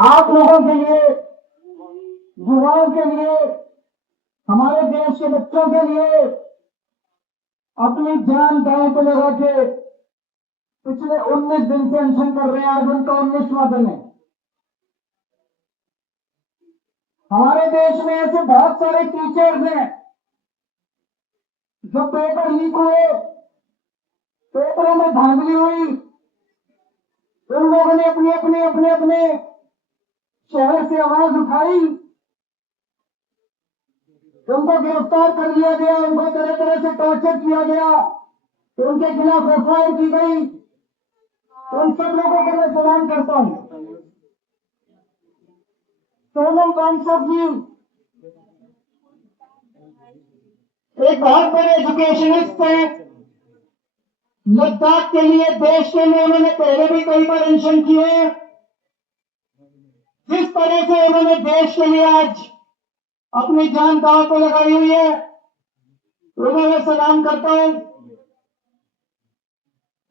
आप लोगों के लिए, युवाओं के लिए, हमारे देश के बच्चों के लिए अपनी जान दांव को लगा के पिछले 19 दिन से अनशन कर रहे हैं। आज उनका 19वां दिन है। हमारे देश में ऐसे बहुत सारे टीचर्स हैं जो पेपर लीक हुए, पेपरों में धांधली हुई, उन लोगों ने अपने शहर से आवाज उठाई, उनको गिरफ्तार कर लिया गया, उनको तरह तरह से टॉर्चर किया गया, उनके खिलाफ एफआईआर की गई। उन सब लोगों को मैं सलाम करता हूं। सोनम वांगचुक जी एक बहुत बड़े एजुकेशनिस्ट हैं। लद्दाख के लिए, देश के लिए उन्होंने पहले भी कई बार अनशन किए। जिस तरह से उन्होंने देश के लिए आज अपनी जान दांव को लगाई हुई है, उन्हें मैं सलाम करता हूं।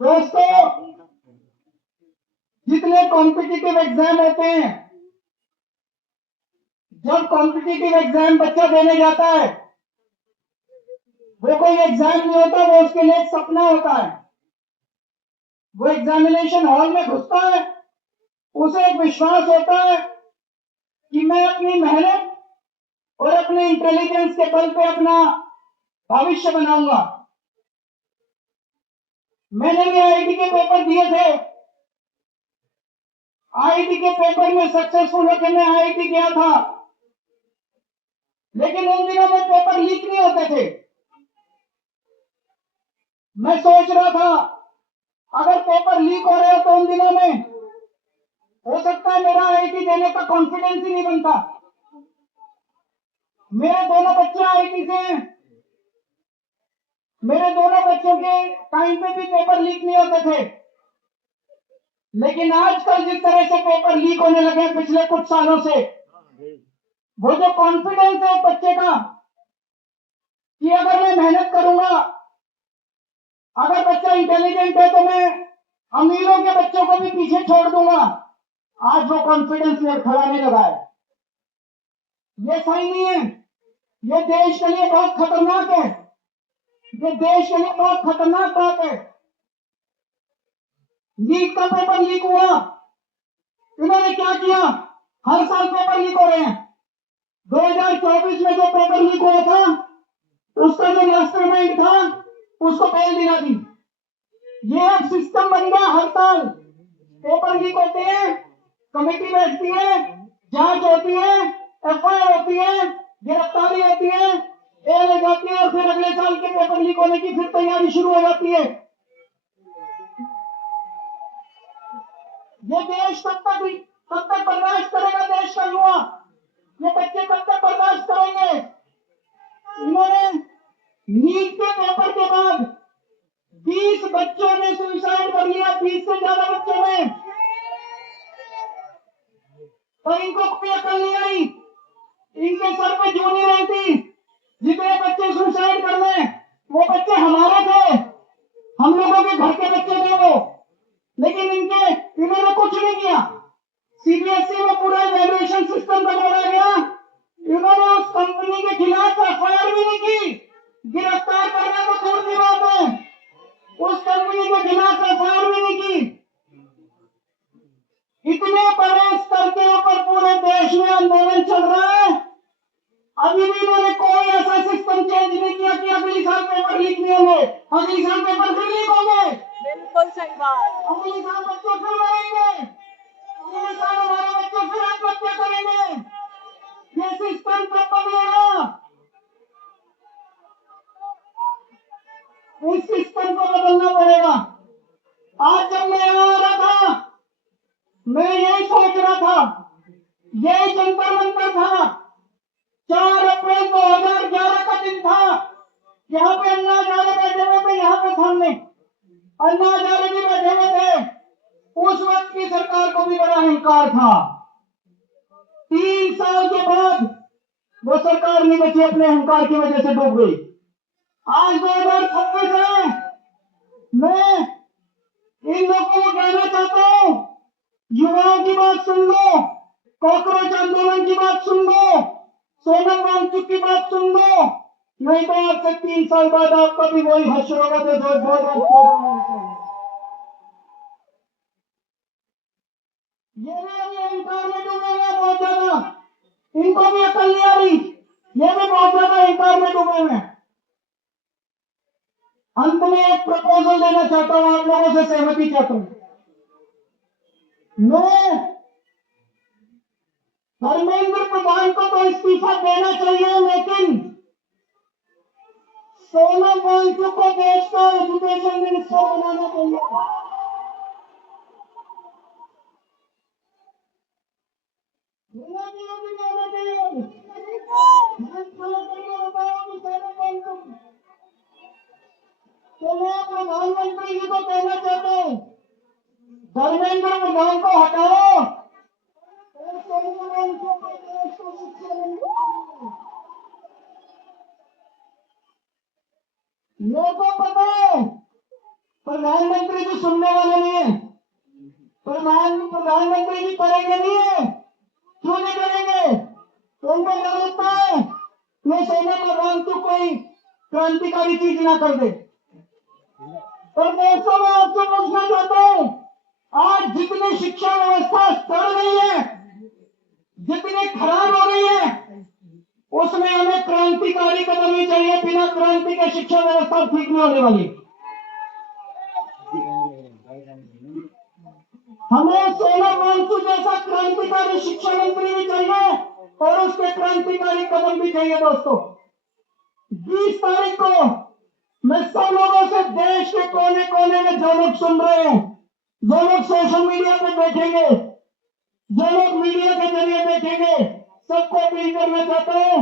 दोस्तों, जितने कॉम्पिटिटिव एग्जाम होते हैं, जब कॉम्पिटिटिव एग्जाम बच्चा देने जाता है, वो कोई एग्जाम नहीं होता, वो उसके लिए एक सपना होता है। वो एग्जामिनेशन हॉल में घुसता है, उसे एक विश्वास होता है कि मैं अपनी मेहनत और अपने इंटेलिजेंस के बल पे अपना भविष्य बनाऊंगा। मैंने भी आईआईटी के पेपर दिए थे। आईआईटी के पेपर में सक्सेसफुल होकर मैं आईआईटी गया था, लेकिन उन दिनों में पेपर लीक नहीं होते थे। मैं सोच रहा था अगर पेपर लीक हो रहे हो तो उन दिनों में हो सकता है मेरा आईआईटी देने का कॉन्फिडेंस ही नहीं बनता। मेरे दोनों बच्चे आईआईटी से हैं। मेरे दोनों बच्चों के टाइम पे भी पेपर लीक नहीं होते थे। लेकिन आजकल जिस तरह से पेपर लीक होने लगे पिछले कुछ सालों से, वो जो कॉन्फिडेंस है बच्चे का कि अगर मैं मेहनत करूंगा, अगर बच्चा इंटेलिजेंट है तो मैं अमीरों के बच्चों को भी पीछे छोड़ दूंगा, आज वो कॉन्फिडेंस लड़खड़ाने लगा है। ये सही नहीं है। ये देश के लिए बहुत खतरनाक है। ये देश के लिए बहुत खतरनाक बात है। नीट का पेपर लीक हुआ, इन्होंने क्या किया? हर साल पेपर लीक हो रहे हैं। 2024 में जो पेपर लीक हुआ था, उसका जो मास्टरमाइंड था, उसको बेल दिला दी। ये अब सिस्टम बन गया। हर साल पेपर लीक होते हैं, कमेटी बैठती है, जांच होती है, एफआईआर होती है, गिरफ्तारी होती है, ए ले जाती है, और फिर अगले साल के पेपर लीक होने की फिर तैयारी शुरू हो जाती है। ये देश कब तक बर्दाश्त करेगा? देश का युवा, ये बच्चे कब तक बर्दाश्त करेंगे? इन्होंने नीट के पेपर के बाद 20 बच्चों ने सुसाइड कर लिया, 20 से ज्यादा बच्चों ने, और इनको कोई अकल नहीं आई। इनके सर पे जूं नहीं रहती। जितने बच्चे सुसाइड कर रहे वो बच्चे हमारे थे, हम लोगों के घर के बच्चे थे वो, लेकिन इन्होंने कुछ नहीं किया। सीबीएसई में पूरा इवैल्यूएशन सिस्टम बनाया गया, इन्होंने उस कंपनी के खिलाफ एफआईआर भी नहीं की। गिरफ्तार करना तो दूर की बात है, उस कंपनी के खिलाफ एफआईआर भी नहीं की। इतने बड़े स्तर के ऊपर पूरे देश में आंदोलन चल रहा है, अभी भी इन्होंने कोई ऐसा सिस्टम चेंज नहीं किया कि अगली साल पेपर लीक नहीं होंगे, अगली साल पेपर फिर लीक होंगे। बिल्कुल सही बात। अगले साल बच्चे फिर मरेंगे, अगले साल हमारे बच्चे फिर आत्महत्या करेंगे। ये सिस्टम कब बदलेगा? इस सिस्टम को बदलना पड़ेगा। आज जब मैं यहाँ आ रहा था, मैं यही सोच रहा था, यही जंतर मंतर था। 4 अप्रैल 2011 का दिन था। यहाँ पे अन्ना हजारे बैठे हुए थे, यहाँ पे सामने अन्ना हजारे भी बैठे हुए थे। उस वक्त की सरकार को भी बड़ा अहंकार था। 3 साल के बाद वो सरकार नहीं बची, अपने अहंकार की वजह से डूब गई। आज 2026 है। मैं इन लोगों को कहना चाहता हूं, युवाओं की बात सुन लो। कॉकरोच आंदोलन की बात सुन लो, सोनम वांगचुक की बात सुन लो, नहीं तो आज से 3 साल बाद आपका भी वही हश्र होगा जो 2014 ये भी अभी अहंकार में डूबे हुए हैं बहुत ज्यादा, इनको भी अकल नहीं आ रही, ये भी बहुत ज्यादा अहंकार में डूबे हुए हैं। अंत में एक प्रपोजल देना चाहता हूं, आप लोगों से सहमति चाहता हूं। मैं धर्मेंद्र प्रधान को तो इस्तीफा देना चाहिए, लेकिन सोनम वांगचुक को देश का एजुकेशन मिनिस्टर बनाना चाहिए। तो मैं प्रधानमंत्री जी को कहना चाहता हूं, धर्मेंद्र प्रधान को हटाओ और सोनम वांगचुक को देश को शिक्षा मंत्री बनाओ। लोगों को पता है प्रधानमंत्री जी सुनने वाले नहीं है, प्रधानमंत्री जी करेंगे नहीं है, क्यों नहीं करेंगे? तो उनको लगता है ये सोनम वांगचुक कोई क्रांतिकारी चीज ना कर दे। और दोस्तों मैं आपसे पूछना चाहता हूं, आज जितनी शिक्षा व्यवस्था सड़ रही है, जितनी खराब हो रही है, उसमें हमें क्रांतिकारी कदम ही चाहिए। बिना क्रांति के शिक्षा व्यवस्था ठीक नहीं होने वाली। हमें सोनम वांगचुक जैसा क्रांतिकारी शिक्षा मंत्री भी चाहिए और उसके क्रांतिकारी कदम भी चाहिए। दोस्तों 20 तारीख को मैं सब लोगों से, देश के कोने कोने में जो लोग सुन रहे हैं, जो लोग सोशल मीडिया पे बैठेंगे, जो लोग मीडिया के जरिए देखेंगे, सबको अपील करना चाहता हूं,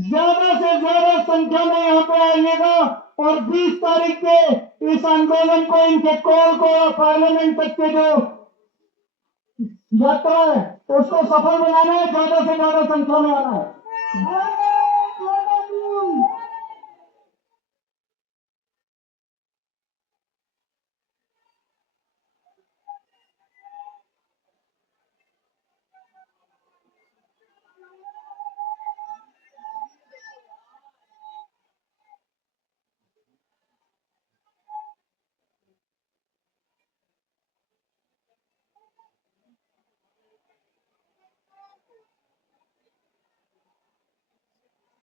ज्यादा से ज्यादा संख्या में यहाँ पे आइएगा और 20 तारीख के इस आंदोलन को, इनके कॉल को, पार्लियामेंट तक के जो यात्रा है उसको सफल बनाना है, ज्यादा से ज्यादा संख्या में आना है।